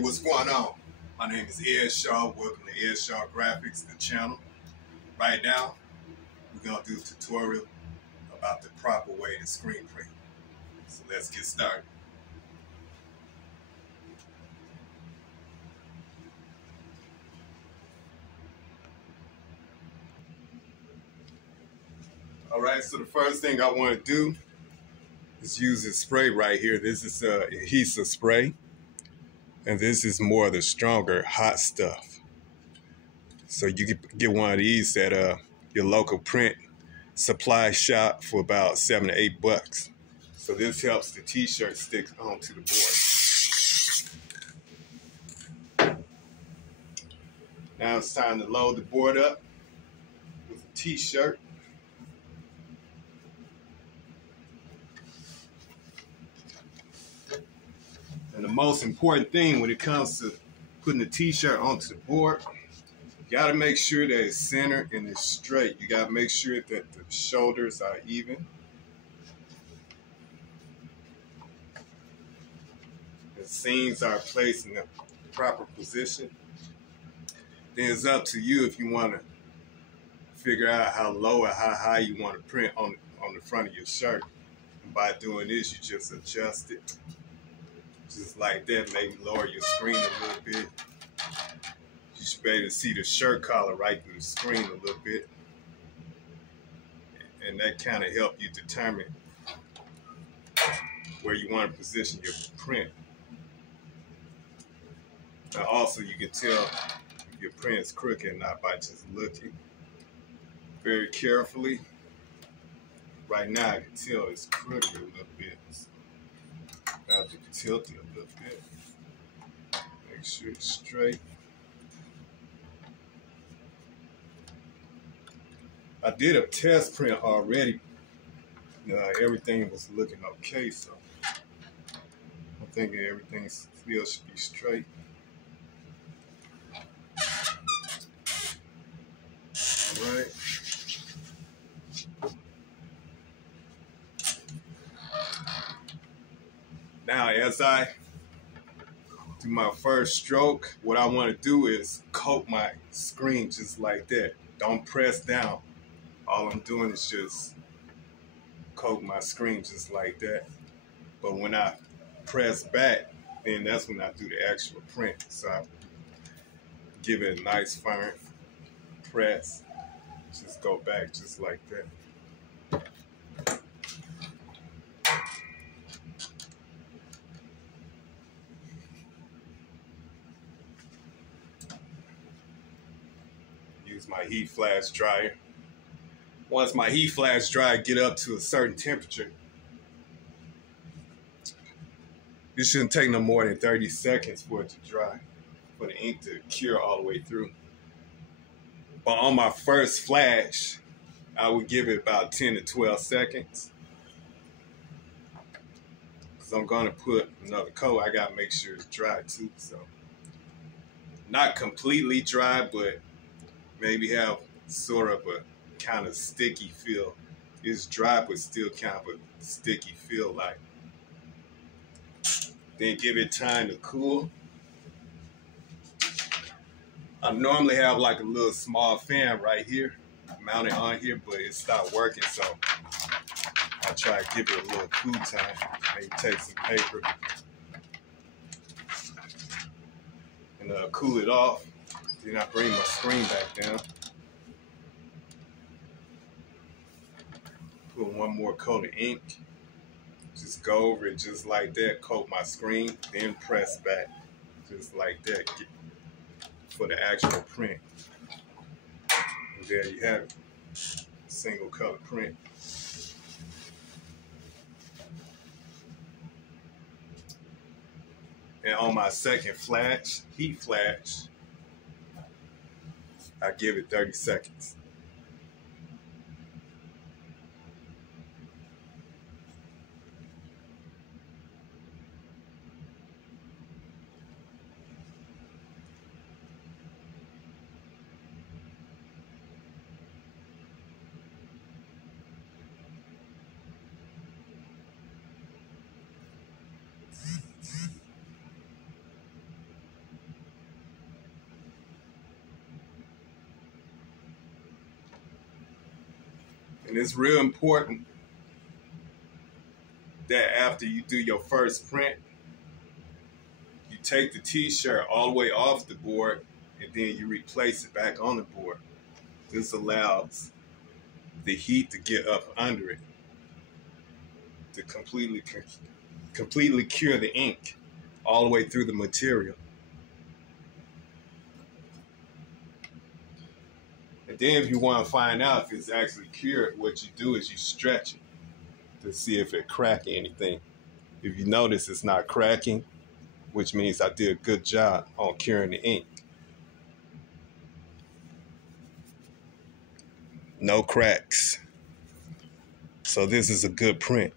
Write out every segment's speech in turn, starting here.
what's going on? My name is Ed Shaw. Welcome to Ed Shaw Graphics, the channel. Right now, we're going to do a tutorial about the proper way to screen print. So let's get started. Alright, so the first thing I want to do is use this spray right here. This is adhesive spray. And this is more of the stronger hot stuff. So you can get one of these at your local print supply shop for about $7 to $8. So this helps the t-shirt stick onto the board. Now it's time to load the board up with a t-shirt. And the most important thing when it comes to putting the t-shirt onto the board, you gotta make sure that it's centered and it's straight. You gotta make sure that the shoulders are even. The seams are placed in the proper position. Then it's up to you if you wanna figure out how low or how high you wanna print on the front of your shirt. And by doing this, you just adjust it. Just like that, maybe lower your screen a little bit. You should be able to see the shirt collar right through the screen a little bit. And that kind of helps you determine where you want to position your print. Now also you can tell if your print is crooked or not by just looking very carefully. Right now I can tell it's crooked a little bit. I have to tilt it a little bit. Make sure it's straight. I did a test print already. Everything was looking okay, so I'm thinking everything still should be straight. All right. Now, as I do my first stroke, what I want to do is coat my screen just like that. Don't press down. All I'm doing is just coat my screen just like that. But when I press back, then that's when I do the actual print. So I give it a nice firm press. Just go back just like that. Use my heat flash dryer. Once my heat flash dryer get up to a certain temperature, it shouldn't take no more than 30 seconds for it to dry, for the ink to cure all the way through. But on my first flash, I would give it about 10 to 12 seconds. Because I'm gonna put another coat, I gotta make sure it's dry too. So not completely dry, but maybe have sort of a kind of sticky feel. It's dry, but still kind of a sticky feel like. Then give it time to cool. I normally have like a little small fan right here, mounted on here, but it stopped working, so I try to give it a little cool time. Maybe take some paper and cool it off. Then I bring my screen back down. Put one more coat of ink. Just go over it just like that. Coat my screen, then press back. Just like that for the actual print. And there you have it. Single color print. And on my second flash, heat flash, I give it 30 seconds. And it's real important that after you do your first print, you take the t-shirt all the way off the board and then you replace it back on the board. This allows the heat to get up under it to completely cure the ink all the way through the material. And then if you want to find out if it's actually cured, what you do is you stretch it to see if it cracks anything. If you notice it's not cracking, which means I did a good job on curing the ink. No cracks. So this is a good print.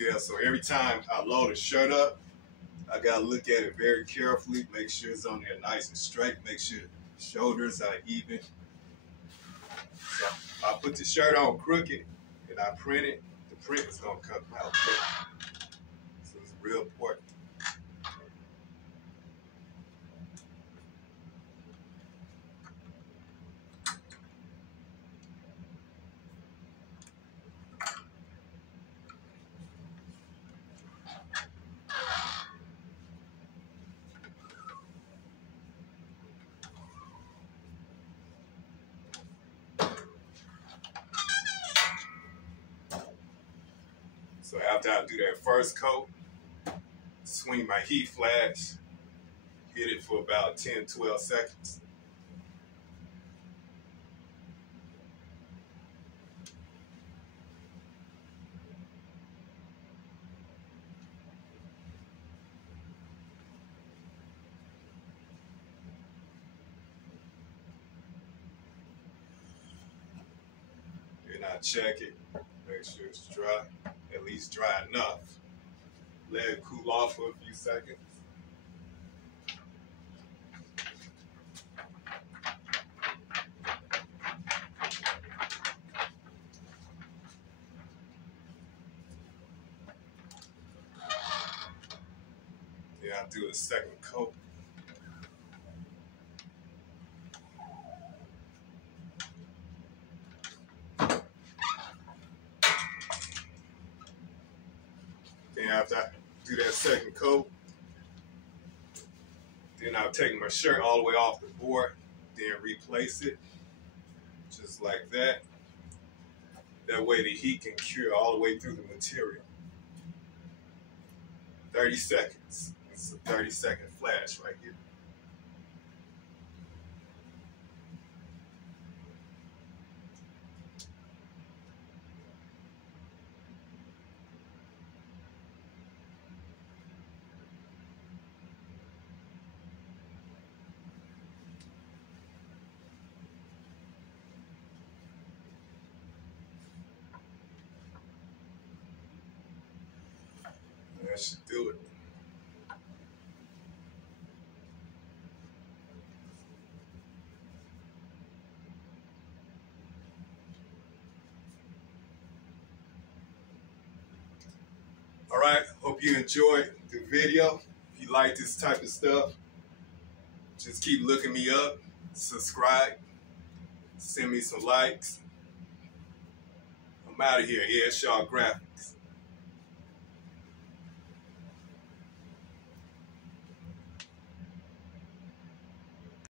Yeah, so every time I load a shirt up, I gotta look at it very carefully, make sure it's on there nice and straight, make sure the shoulders are even. So I put the shirt on crooked and I print it, the print is gonna come out crooked. So it's real important. So after I do that first coat, swing my heat flash, hit it for about 10, 12 seconds. And I check it, make sure it's dry, at least dry enough. Let it cool off for a few seconds. Then I do a second coat. Then after I do that second coat, then I'll take my shirt all the way off the board, then replace it, just like that. That way the heat can cure all the way through the material. 30 seconds. It's a 30-second flash right here. That should do it. All right, hope you enjoyed the video. If you like this type of stuff, just keep looking me up, subscribe, send me some likes. I'm out of here, Ed Shaw Graphics.